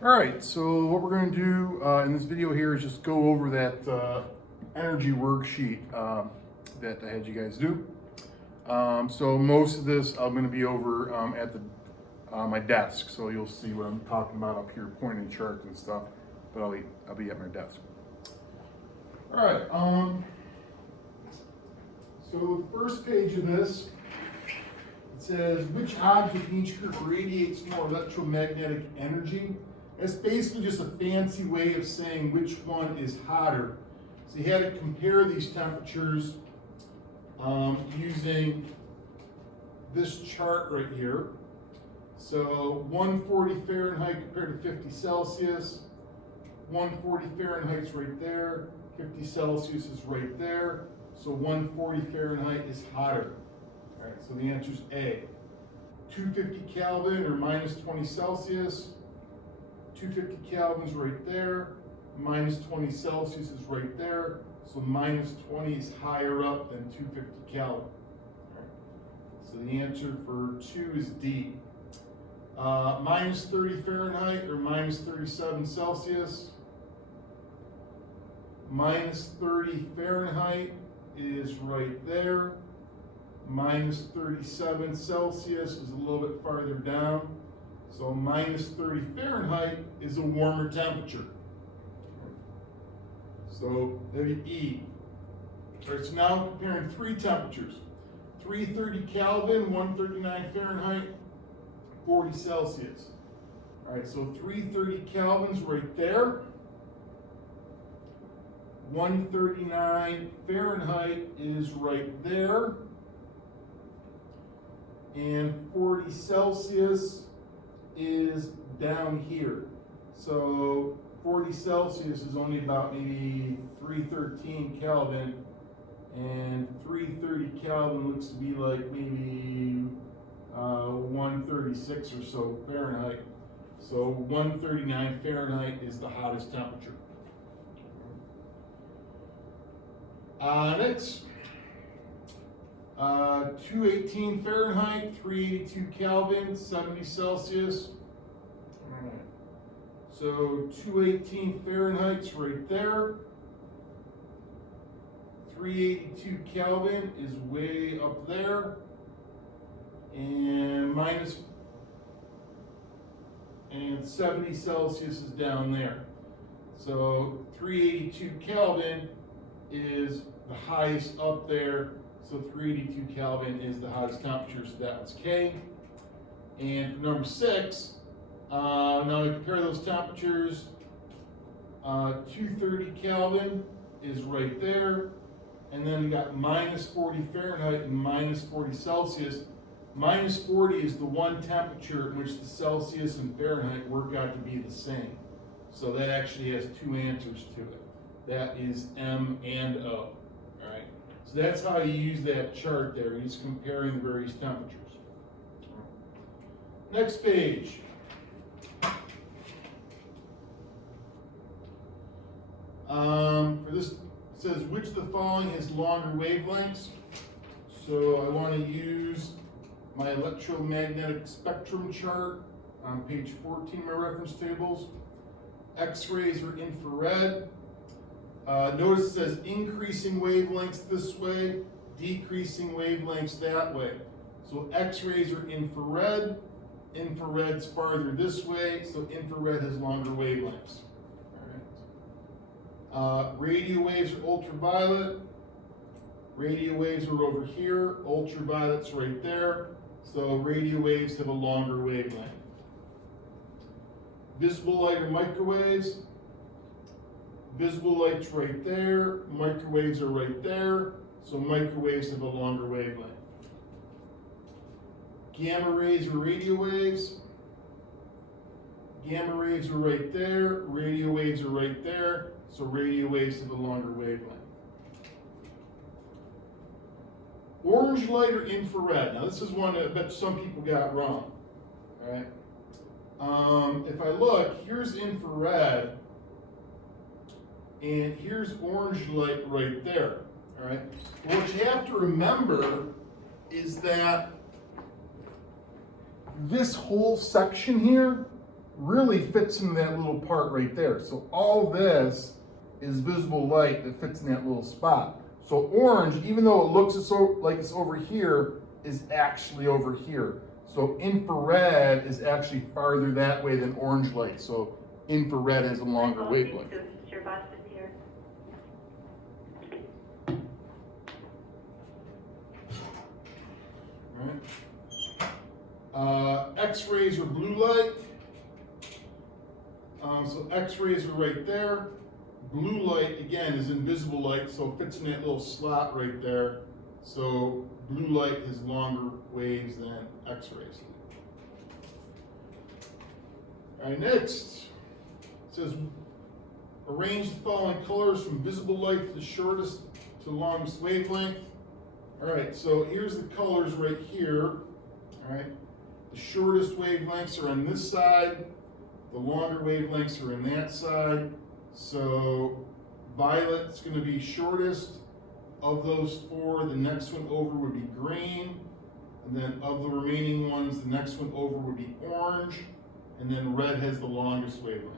All right, so what we're going to do in this video here is just go over that energy worksheet that I had you guys do. So most of this I'm going to be over at my desk, so you'll see what I'm talking about up here, pointing charts and stuff. But I'll be at my desk. All right. So the first page of this, it says which object in each group radiates more electromagnetic energy. It's basically just a fancy way of saying which one is hotter. So you had to compare these temperatures using this chart right here. So 140 Fahrenheit compared to 50 Celsius. 140 Fahrenheit's right there. 50 Celsius is right there. So 140 Fahrenheit is hotter. All right, so the answer is A. 250 Kelvin or minus 20 Celsius. 250 Kelvin's right there, minus 20 Celsius is right there, so minus 20 is higher up than 250 Kelvin. Right. So the answer for 2 is D. Minus 30 Fahrenheit or minus 37 Celsius. Minus 30 Fahrenheit is right there. Minus 37 Celsius is a little bit farther down. So minus 30 Fahrenheit is a warmer temperature. So there you E. All right, so now I'm comparing three temperatures. 330 Kelvin, 139 Fahrenheit, 40 Celsius. All right, so 330 Kelvin's right there. 139 Fahrenheit is right there. And 40 Celsius is down here. So 40 Celsius is only about maybe 313 Kelvin, and 330 Kelvin looks to be like maybe 136 or so Fahrenheit. So 139 Fahrenheit is the hottest temperature. Next, 218 Fahrenheit, 382 Kelvin, 70 Celsius. All right. So 218 Fahrenheit's right there. 382 Kelvin is way up there. And 70 Celsius is down there. So 382 Kelvin is the highest up there. So 382 Kelvin is the hottest temperature, so that was K. And for number 6, now we compare those temperatures. 230 Kelvin is right there. And then we got minus 40 Fahrenheit and minus 40 Celsius. Minus 40 is the one temperature in which the Celsius and Fahrenheit work out to be the same. So that actually has two answers to it. That is M and O. All right. So that's how you use that chart there. You're just comparing the various temperatures. Next page. For this, it says which of the following has longer wavelengths. So I want to use my electromagnetic spectrum chart on page 14 of my reference tables. X-rays are infrared. Notice it says increasing wavelengths this way, decreasing wavelengths that way. So X-rays are infrared, infrared's farther this way, so infrared has longer wavelengths. All right. Radio waves are ultraviolet. Radio waves are over here, ultraviolet's right there, so radio waves have a longer wavelength. Visible light or microwaves. Visible light's right there, microwaves are right there, so microwaves have a longer wavelength. Gamma rays or radio waves. Gamma rays are right there, radio waves are right there, so radio waves have a longer wavelength. Orange light or infrared. Now this is one that I bet some people got wrong. All right. If I look, here's infrared. And here's orange light right there, all right? What you have to remember is that this whole section here really fits in that little part right there. So all this is visible light that fits in that little spot. So orange, even though it looks like it's over here, is actually over here. So infrared is actually farther that way than orange light. So infrared has a longer wavelength. X-rays are blue light. So X-rays are right there. Blue light, again, is invisible light, so it fits in that little slot right there. So blue light has longer waves than X-rays. All right, next. It says, arrange the following colors from visible light to the shortest to the longest wavelength. All right, so here's the colors right here. All right, the shortest wavelengths are on this side. The longer wavelengths are in that side. So violet's going to be shortest of those four. The next one over would be green. And then of the remaining ones, the next one over would be orange. And then red has the longest wavelength.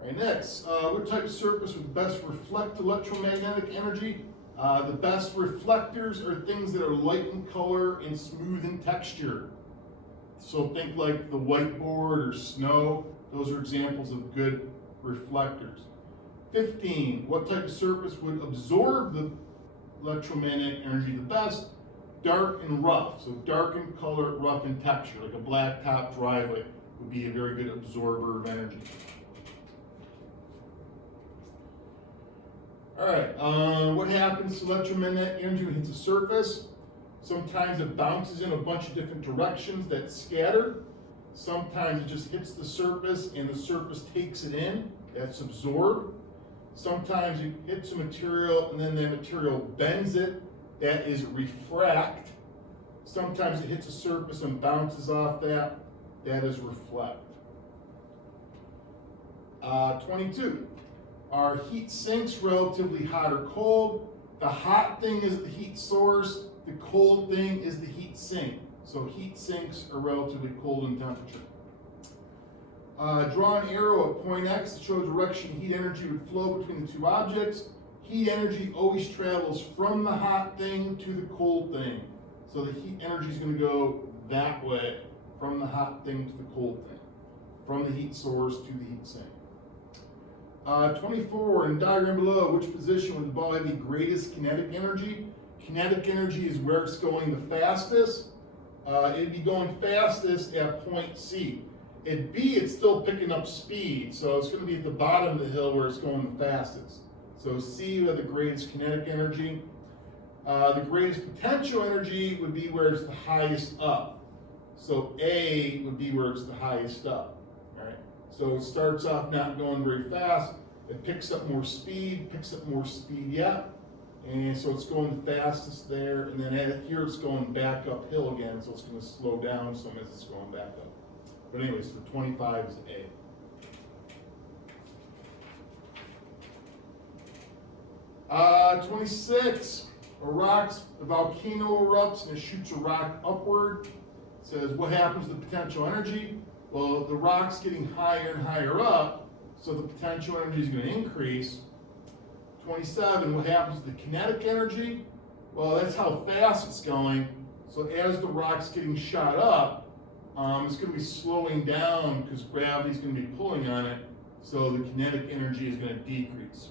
All right, next, what type of surface would best reflect electromagnetic energy? The best reflectors are things that are light in color and smooth in texture. So think like the whiteboard or snow. Those are examples of good reflectors. 15, what type of surface would absorb the electromagnetic energy the best? Dark and rough. So dark in color, rough in texture, like a blacktop driveway would be a very good absorber of energy. All right, what happens to electromagnetic energy when it hits a surface? Sometimes it bounces in a bunch of different directions that scatter. Sometimes it just hits the surface and the surface takes it in, that's absorbed. Sometimes it hits a material and then that material bends it, that is refract. Sometimes it hits a surface and bounces off that, that is reflect. 22. Are heat sinks relatively hot or cold? The hot thing is the heat source, the cold thing is the heat sink. So heat sinks are relatively cold in temperature. Draw an arrow at point X to show the direction heat energy would flow between the two objects. Heat energy always travels from the hot thing to the cold thing. So the heat energy is going to go that way, from the hot thing to the cold thing, from the heat source to the heat sink. 24, in the diagram below, which position would the ball have the greatest kinetic energy? Kinetic energy is where it's going the fastest. It'd be going fastest at point C. At B, it's still picking up speed, so it's going to be at the bottom of the hill where it's going the fastest. So C would have the greatest kinetic energy. The greatest potential energy would be where it's the highest up. So A would be where it's the highest up. All right. So it starts off not going very fast. It picks up more speed yet. And so it's going the fastest there. And then here it's going back uphill again. So it's going to slow down some as it's going back up. But anyways, so 25 is A. 26, a volcano erupts and it shoots a rock upward. It says, what happens to the potential energy? Well, the rock's getting higher and higher up, so the potential energy is going to increase. 27, what happens to the kinetic energy? Well, that's how fast it's going. So as the rock's getting shot up, it's going to be slowing down because gravity is going to be pulling on it, so the kinetic energy is going to decrease.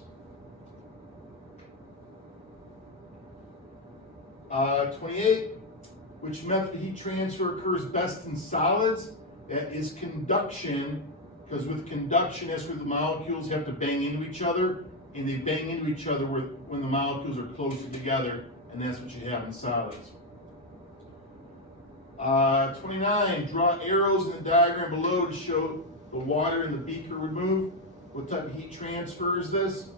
28, which method of heat transfer occurs best in solids? That is conduction, because with conduction, that's where the molecules have to bang into each other, and they bang into each other when the molecules are closer together, and that's what you have in solids. 29, draw arrows in the diagram below to show the water in the beaker would move. What type of heat transfer is this?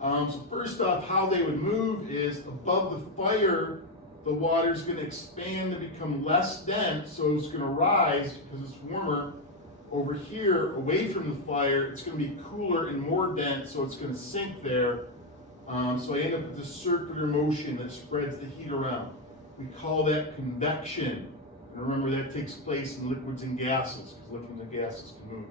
So first off, how they would move is above the fire, the water is going to expand and become less dense, so it's going to rise because it's warmer. Over here, away from the fire, it's going to be cooler and more dense, so it's going to sink there. So I end up with this circular motion that spreads the heat around. We call that convection. And remember that takes place in liquids and gases, because liquids and gases can move.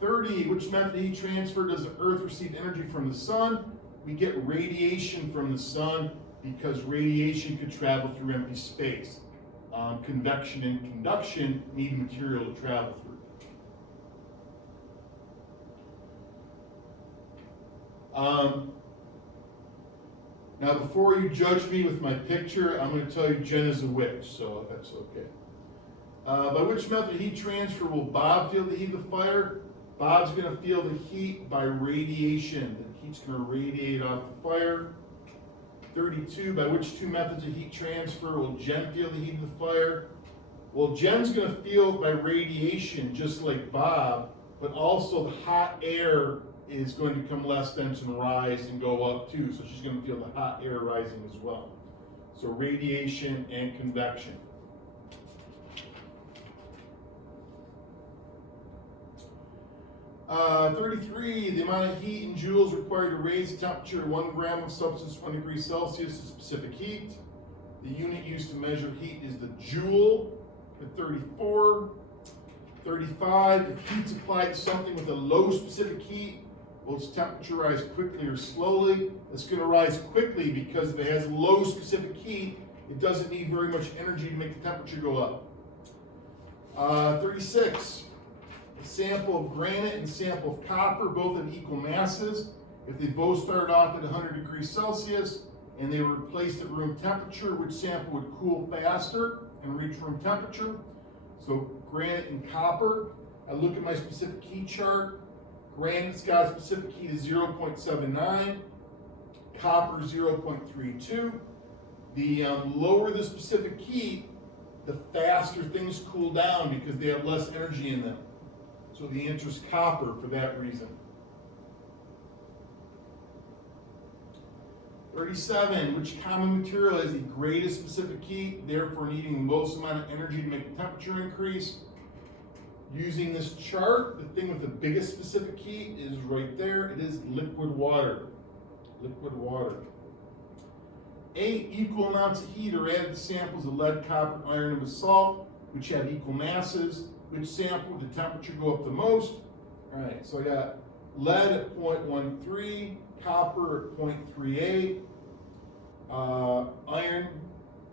30, which method of heat transfer does the Earth receive energy from the sun? We get radiation from the sun because radiation could travel through empty space. Convection and conduction need material to travel through. Now, before you judge me with my picture, I'm going to tell you Jen is a witch, so that's okay. By which method of heat transfer will Bob feel the heat of the fire? Bob's going to feel the heat by radiation. The heat's going to radiate off the fire. 32, by which two methods of heat transfer will Jen feel the heat of the fire? Well, Jen's going to feel it by radiation, just like Bob, but also the hot air is going to become less dense and rise and go up too, so she's going to feel the hot air rising as well. So radiation and convection. Uh, 33, the amount of heat in joules required to raise the temperature of 1 gram of substance 1 degree Celsius to specific heat. The unit used to measure heat is the joule. At 34, 35, if heat's applied to something with a low specific heat, will its temperature rise quickly or slowly? It's going to rise quickly because if it has low specific heat, it doesn't need very much energy to make the temperature go up. 36, a sample of granite and sample of copper both have equal masses. If they both started off at 100 degrees Celsius and they were placed at room temperature, which sample would cool faster and reach room temperature? So granite and copper, I look at my specific heat chart. Granite's got a specific heat of 0.79, copper 0.32. The lower the specific heat, the faster things cool down because they have less energy in them. So the answer is copper for that reason. 37, which common material has the greatest specific heat, therefore needing the most amount of energy to make the temperature increase? Using this chart, the thing with the biggest specific heat is right there. It is liquid water. Liquid water. 8, equal amounts of heat are added to samples of lead, copper, iron, and basalt, which have equal masses. Which sample did temperature go up the most? All right, so I got lead at 0.13, copper at 0.38, iron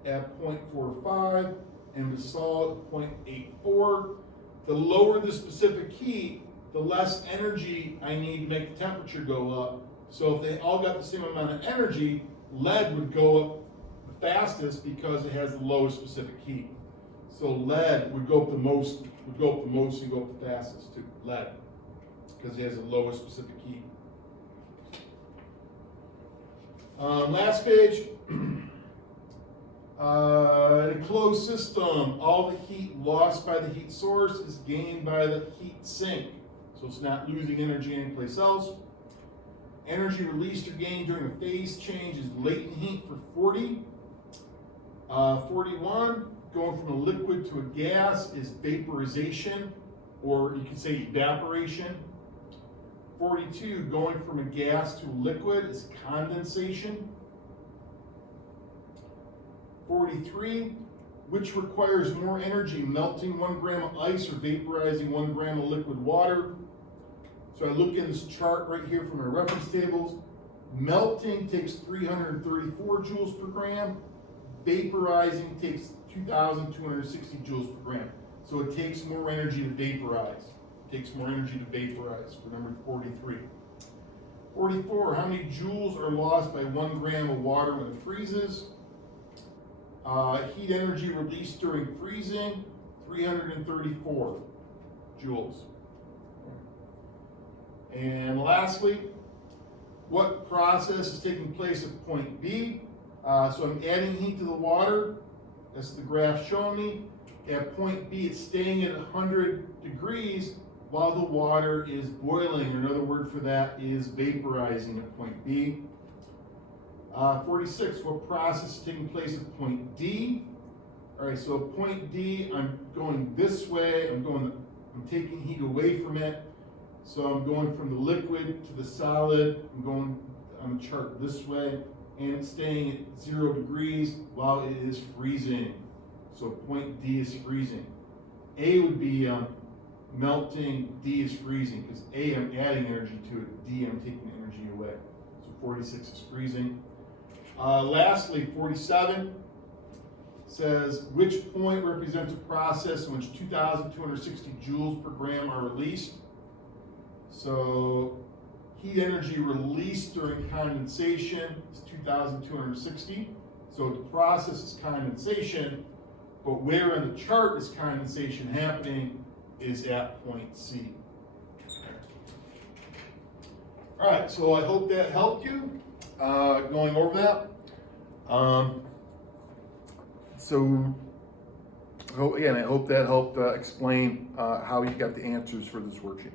at 0.45, and basalt at 0.84. The lower the specific heat, the less energy I need to make the temperature go up. So if they all got the same amount of energy, lead would go up the fastest because it has the lowest specific heat. So lead would go up the most, and go up the fastest too, lead, because it has the lowest specific heat. Last page. In a closed system, all the heat lost by the heat source is gained by the heat sink. So it's not losing energy anyplace else. Energy released or gained during a phase change is latent heat for 40. 41, going from a liquid to a gas is vaporization, or you could say evaporation. 42, going from a gas to a liquid is condensation. 43, which requires more energy, melting 1 gram of ice or vaporizing 1 gram of liquid water? So I look in this chart right here from our reference tables. Melting takes 334 joules per gram. Vaporizing takes 2,260 joules per gram. So it takes more energy to vaporize. It takes more energy to vaporize for number 43. 44, how many joules are lost by 1 gram of water when it freezes? Heat energy released during freezing, 334 joules. And lastly, what process is taking place at point B? So I'm adding heat to the water. That's the graph showing me. At point B, it's staying at 100 degrees while the water is boiling. Another word for that is vaporizing at point B. 46, what process is taking place at point D? All right, so at point D, I'm going this way. I'm taking heat away from it. So I'm going from the liquid to the solid. I'm going on the chart this way. and it's staying at 0 degrees while it is freezing. So point D is freezing. A would be melting, D is freezing, because A, I'm adding energy to it, D, I'm taking energy away. So 46 is freezing. Lastly, 47 says, which point represents a process in which 2,260 joules per gram are released? So heat energy released during condensation is 2,260. So the process is condensation, but where in the chart is condensation happening is at point C. All right, so I hope that helped you going over that. I hope that helped explain how you got the answers for this worksheet.